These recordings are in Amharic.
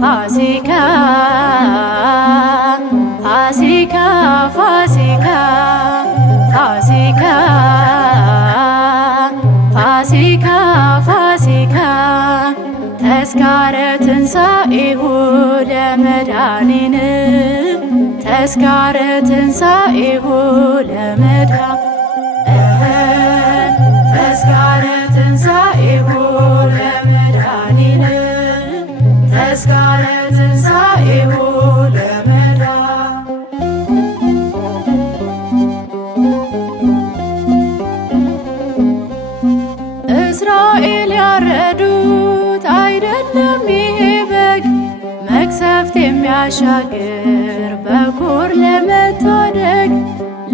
ፋሲካ ፋሲካ ፋሲካ ፋሲካ ፋሲካ ፋሲካ ተስካረ ትንሣኤሁ ለመድኃኒነ ተስካረ ትንሣኤሁ ተስካረ ትንሣኤሁ ለመድኃኒነ ተስካረ ትንሣኤሁ እስራኤል ያረዱት አይደለም ይሄ በግ መቅሰፍት የሚያሻግር በኩር ለመታደግ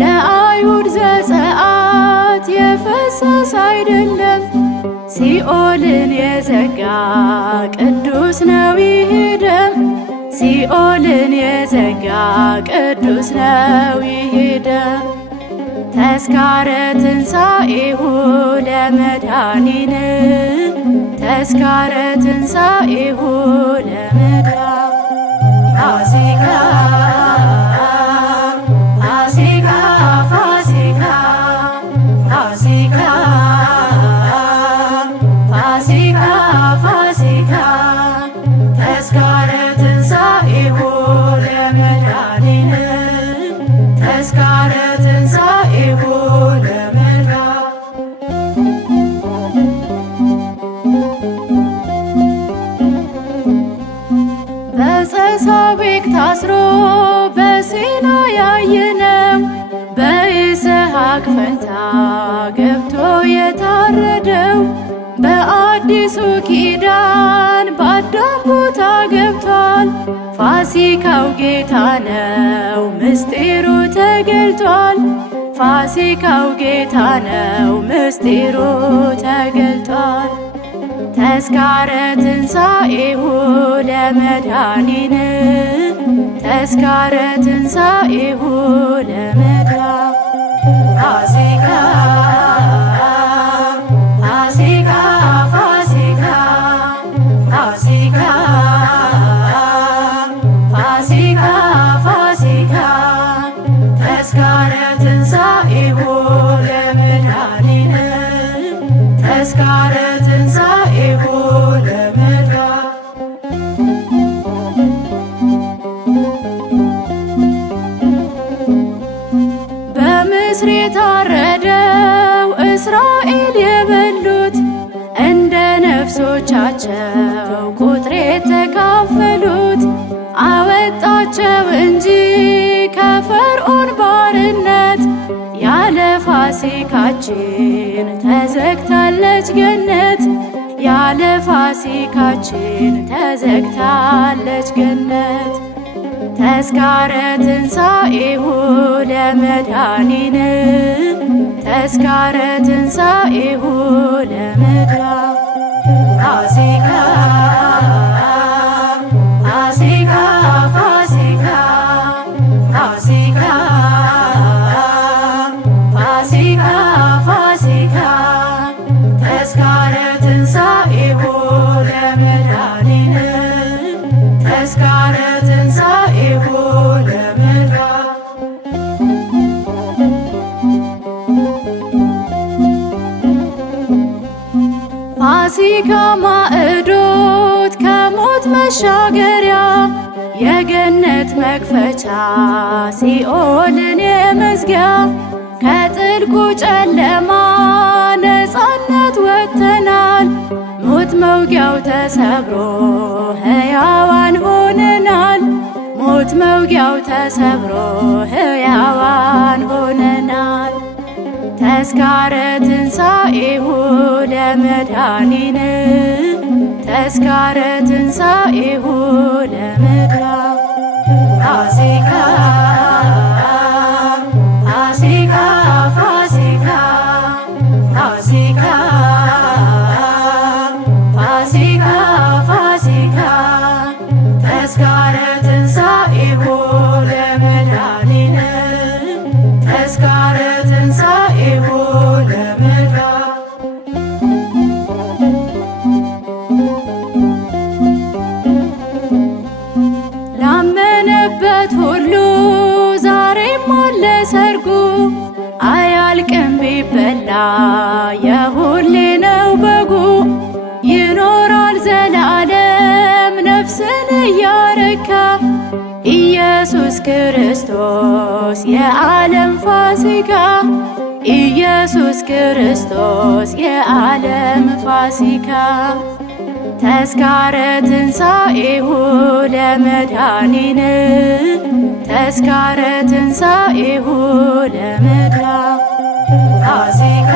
ለአይሁድ ዘፀአት የፈሰሰ አይደለም ሲኦልን የዘጋ ቅዱስ ነው ይሄ ደም ሲኦልን የዘጋ ቅዱስ ነው ይሄ ደም ተስካረ ትንሣኤሁ ለመድኃኒነ ተስካረ ትንሣኤሁ ፋሲካ ፋሲካ ፋሲካ ፋሲካ ፋሲካ ፋሲካ ተስካረ ትንሣኤሁ ለመድኃኒነ ተስካረ ትንሣኤሁ በፀሳቤቅ ታስሮ በሲና ያየነው በይስሐቅ ፈንታ ገብቶ የታረደው በአዲሱ ኪዳን በአዳም ቦታ ገብቷል። ፋሲካው ጌታ ነው ምስጢሩ ተገልጧል። ፋሲካው ጌታ ነው ምስጢሩ ተገልጧል። ተስካረ ትንሣኤሁ ለመድኃኒነ ተስካረ ትንሣኤሁ ፋሲካ ፋሲካ ፋሲካ ፋሲካ ፋሲካ ፋሲካ ተስካረ ትንሣኤሁ ለመድኃኒነ ተስካረ ትንሣኤሁ በምስር የታረደው እስራኤል የበሉት እንደ ነፍሶቻቸው ቁጥር የተካፈሉት አወጣቸው እንጂ ከፈርዖን ባርነት ያለ ፋሲካችን ተዘግታለች ገነት ያለ ፋሲካችን ተዘግታለች ገነት ተስካረ ትንሣኤሁ ለመድኃኒነ ተስካረ ትንሣኤሁ ፋሲካ ፋሲካ ፋሲካ ፋሲካ ፋሲካ ፋሲካ ተስካረ ትንሣኤሁ ለመድኃኒነ ተስካረ ትንሣኤሁ ፋሲካ ማዕዶት ከሞት መሻገሪያ የገነት መክፈቻ ሲኦልን የመዝጊያ ከጥልቁ ጨለማ ነፃነት ወጥተናል። ሞት መውጊያው ተሰብሮ ሕያዋን ሆነናል። ሞት መውጊያው ተሰብሮ ሕያዋን ሆነናል። ተስካረ ትንሣኤሁ ለመድኃኒነ ተስካረ ትንሣኤሁ ለመድኃኒነ ፋሲካ ፋሲካ ፋሲካ ፋሲካ ፋሲካ ፋሲካ ተስካረ ትንሣኤሁ ለመድኃኒነ ተስካረ ትንሣኤሁ ላመነበት ሁሉ ዛሬም አለ ሰርጉ። አያልቅም ቢበላ የሁሌ ነው በጉ። ይኖራል ዘላለም ነፍስን እያረካ ኢየሱስ ክርስቶስ የዓለም ፋሲካ ኢየሱስ ክርስቶስ የዓለም ፋሲካ ተስካረ ትንሣኤሁ ለመድኃኒነ ተስካረ ትንሣኤሁ ለመድኃኒነ ፋሲካ